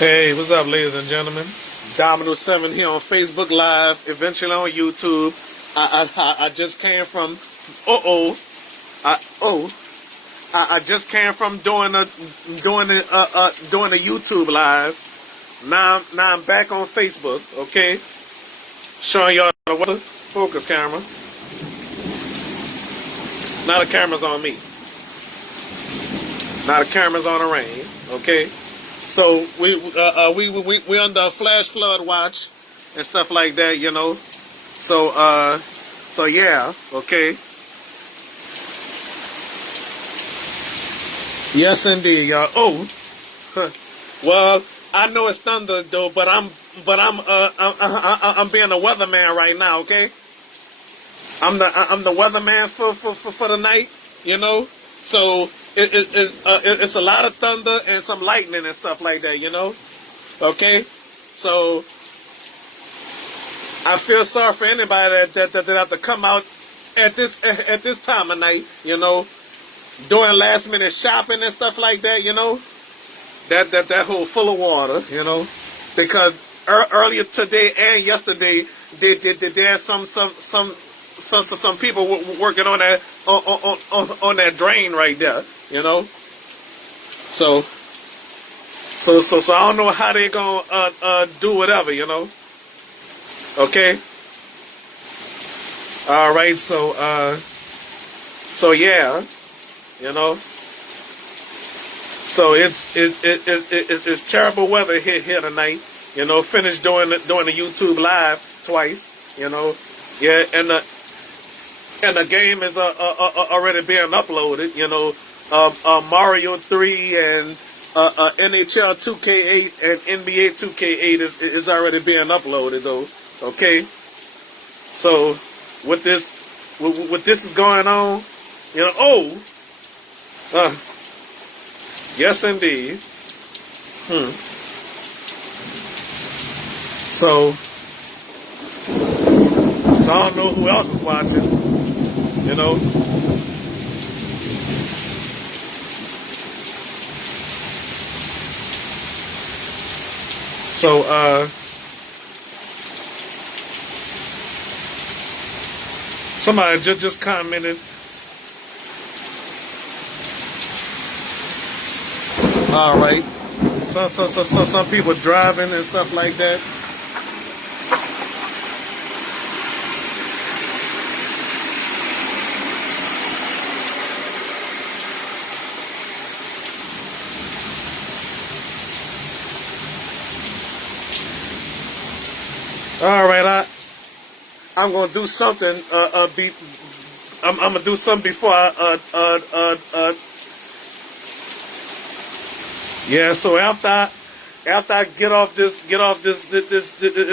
Hey, what's up, ladies and gentlemen? Dominoes 7 here on Facebook Live, eventually on YouTube. I just came from I just came from doing a YouTube live. Now I'm back on Facebook. Okay, showing y'all the weather. Focus camera. Now the camera's on me. Now the camera's on the rain. Okay. So we under a flash flood watch and stuff like that, you know. So yeah, okay. Yes, indeed, y'all. Oh, well, I know it's thunder though, but I'm being a weatherman right now, okay. I'm the weatherman for the night, you know. So it's a lot of thunder and some lightning and stuff like that, you know. Okay, so I feel sorry for anybody that have to come out at this time of night, you know, doing last minute shopping and stuff like that, you know. That hole full of water, you know, because earlier today and yesterday there's some people working on that on that drain right there, you know. So I don't know how they gonna do whatever, you know. Okay. All right. So yeah, you know. So it's terrible weather here tonight. You know, finished doing the YouTube live twice. You know, yeah, and the game is already being uploaded. You know, Mario 3 and NHL 2K8 and NBA 2K8 is already being uploaded though. Okay, so with this is going on, you know. Yes, indeed. So I don't know who else is watching, you know. So somebody just commented. All right. Some people driving and stuff like that. All right, I'm gonna do something. I'm gonna do something before yeah. So after I get off this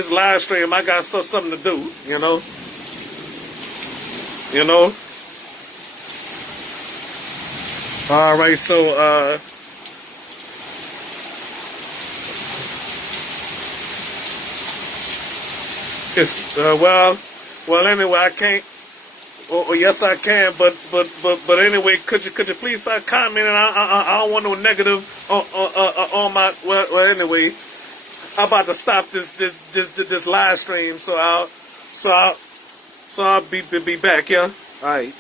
live stream, I got something to do. You know. You know. All right. So it's well anyway, I can't. Or yes, I can, but anyway, could you please start commenting? I don't want no negative on my well anyway. I'm about to stop this live stream, so I'll be back, yeah. All right.